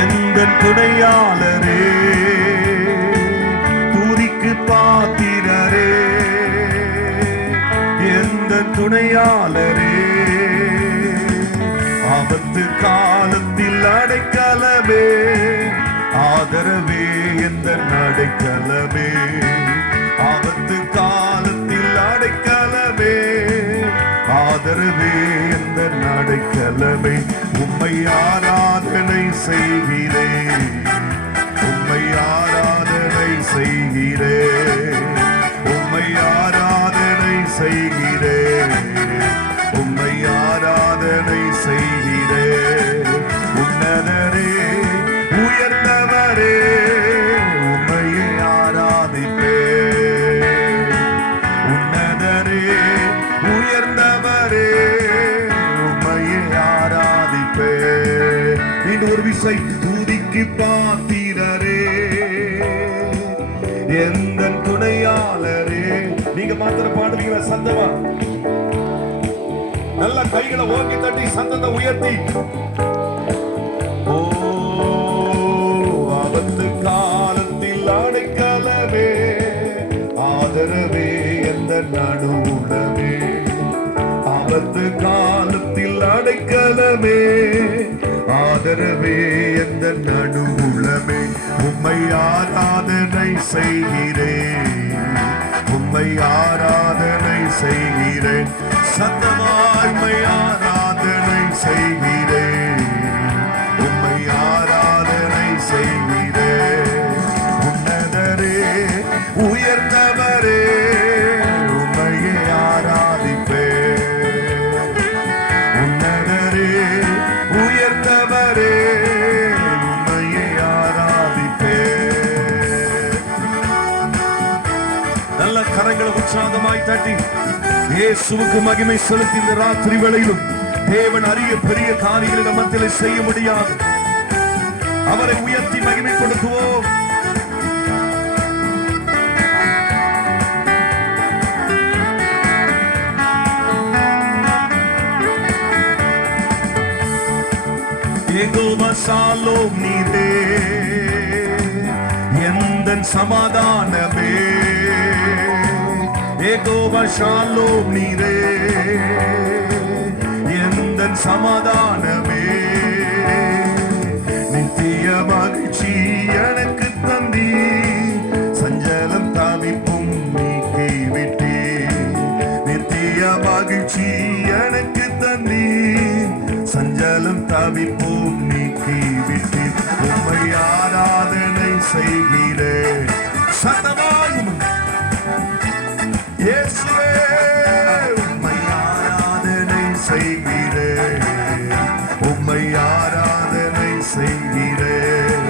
எந்தன் துணையாளரே, துதிக்கு பாத்திரரே, எந்தன் துணையாளரே, ஆபத்து காலத்தில் அடைக்கலமே, ஆதரவே எந்தன் அடைக்கலமே, ஆபத்து காலத்தில் அடைக்கலமே, ஆதரவே எந்தன் அடைக்கலமே. உம்மை ஆராதனை செய்கிறேன், உம்மை ஆராதனை செய்கிறேன், உம்மை ஆராதனை செய்கிறேன், உம்மை ஆராதனை செய்கிறேன். உன்னதரே உயர்ந்தவரே, உம்மையை ஆராதிப்பேன். உன்னதரே உயர்ந்தவரே, உம்மையை ஆராதிப்பேன். மீண்டும் ஒரு விசை. துதிக்கு பாத்திரரே, எந்தன் துணையாளரே. நீங்க மாத்திரம் பாடுவீங்களா? சத்தமா நல்ல கைகளை ஓங்கி தட்டி சத்தத்தை உயர்த்தி. ஓ ஆபத்து காலத்தில் அடைக்கலமே, ஆதரவே எந்தன் நடுவுலமே, ஆபத்து காலத்தில் அடைக்கலமே, ஆதரவே எந்தன் நடுவுலமே. உம்மை ஆராதனை செய்கிறேன், உம்மை ஆராதனை செய்கிறேன், சத்தமாய் உம்மை ஆராதனை செய்கிறேன், உம்மை ஆராதனை செய்கிறேன். உன்னதரே உயர்ந்தவரே, உம்மையை ஆராதிப்பேன். உன்னதரே உயர்ந்தவரே, உம்மையை ஆராதிப்பேன். நல்ல கரங்களை உற்சாகமாய் தட்டி இயேசுவுக்கு மகிமை செலுத்தி இந்த ராத்திரி வேளையிலும் தேவன் அரிய பெரிய காரியங்களை நம்மத்திலே செய்ய முடியாது. அவரை உயர்த்தி மகிமைப்படுத்துவோம். யெகோவா ஷாலோம் நீரே, எந்தன் சமாதானமே, யெகோவா ஷாலோம் நீரே, எந்தன் சமாதானமே, நித்திய மகிழ்ச்சி எனக்கு தந்தி, சஞ்சலம் தவிப்பும் நீக்கி விட்டே, நித்திய மகிழ்ச்சி எனக்கு தந்தி, சஞ்சலம் தவிப்பும் நீக்கி விட்டே. உம்மை ஆராதனை செய்கிறேன். சத்தமாயும் இயேசுவே, உம்மை ஆராதனை செய்கிறேன், உம்மை ஆராதனை செய்கிறேன்.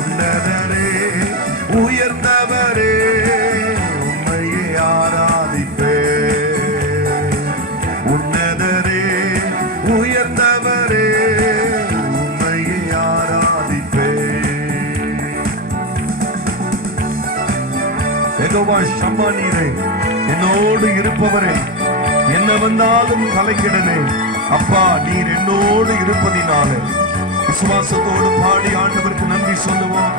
உன்னதரே உயர்ந்தவரே, உம்மையை ஆராதிப்பேன். உன்னதரே உயர்ந்தவரே, உம்மையை ஆராதிப்பேன். யெகோவா ஷம்மா நீரே, என்னோடு இருப்பவரே, என்ன வந்தாலும் கலைக்கிடனே, அப்பா நீர் என்னோடு இருப்பதினாலே. விசுவாசத்தோடு பாடி ஆண்டவருக்கு நன்றி சொல்லுவோம்.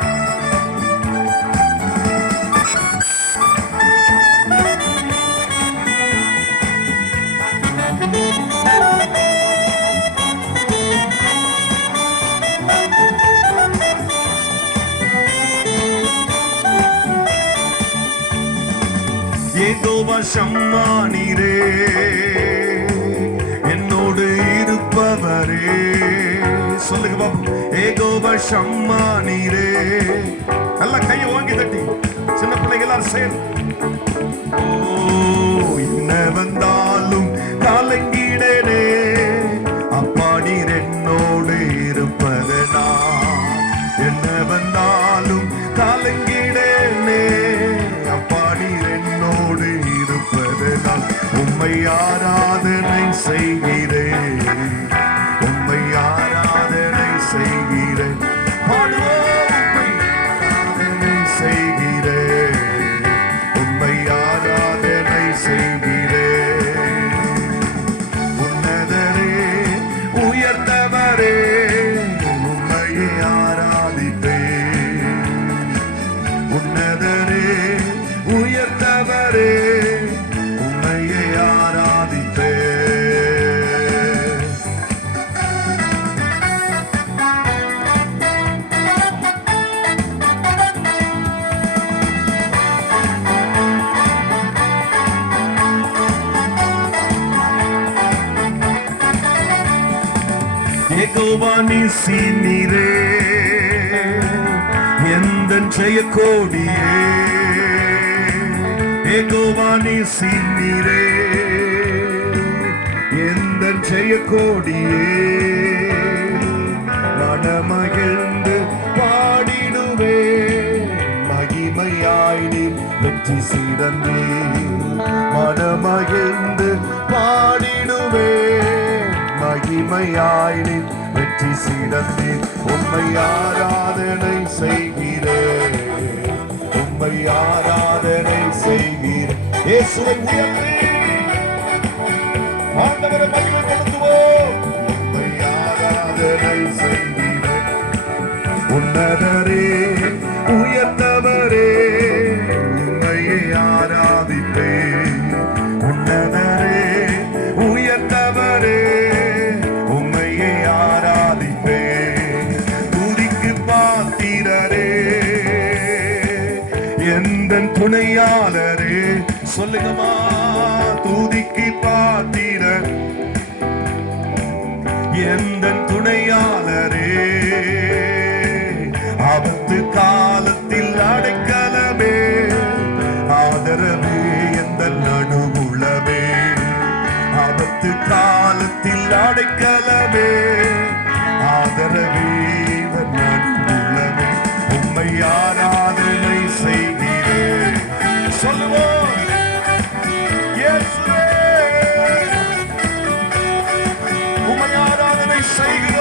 யெகோவா ஷம்மா நீரே, என்னோடு இருப்பவரே. சொல்லுங்க பாபு. யெகோவா ஷம்மா நீரே. நல்ல கையை ஓங்கி தட்டி சின்ன பிள்ளைங்க எல்லாரும் சேர்ந்து. ஓ என்ன வந்தாலும் கலங்கிடனே, அப்பா நீர் என்னோடு இருப்பதனா. என்ன வந்தாலும் கலங்கிடனே, அப்பா நீர் என்னோடு இருப்பதனால். உம்மை ஆராதனை செய்கிறேன், உம்மை ஆராதனை செய்கிறேன். உம்மை ஆராதனை செய்கிறேன், உம்மை ஆராதனை செய்கிறேன். உயர்த்தவரே உம்மையை ஆராதிப்பேன். உன்னதரே உயர்த்தவரே உம்மையை ஆராதிப்பேன். யெகோவா நீசி நீரே எந்தன் ஜெயக்கோடியே. யெகோவா நீசி நீரே எந்தன் ஜெயக்கோடியே. மனமகிழ்ந்து பாடிடுவே மகிமையாய் நீர் வெற்றி சிறந்தே. மனமகிழ்ந்து பாடிடுவே மகிமையாய் நீர் வெற்றி சிறந்தீர். உம்மை ஆராதனை செய்கிறேன், உம்மை ஆராதனை செய்கிறேன். இயேசுவை உயர்த்தி ஆண்டவரை மகிமைப்படுத்துவோம். உம்மை ஆராதனை செய்கிறேன். உன்னதரே உயர்த்தவரே உம்மையை ஆராதிப்பேன். உன்னதரே உயர்த்தவரே உம்மையை ஆராதிப்பேன். துதிக்கு பாத்திரரே எந்தன் துணையாளரே. சொல்லுங்கம்மா, துதிக்கு பாத்திரர் எந்தன் துணையாளரே. ஆபத்து காலத்தில் அடைக்கலமே ஆதரவே எந்தன் நடுவுளவே. ஆபத்து காலத்தில் அடைக்கலமே ஆதரவே நடுவுளவே. உம்மை ஆராதனை செய்கிறேன். சொல்லுவோம், இயேசுவே உம்மை ஆராதனை செய்கிறேன்.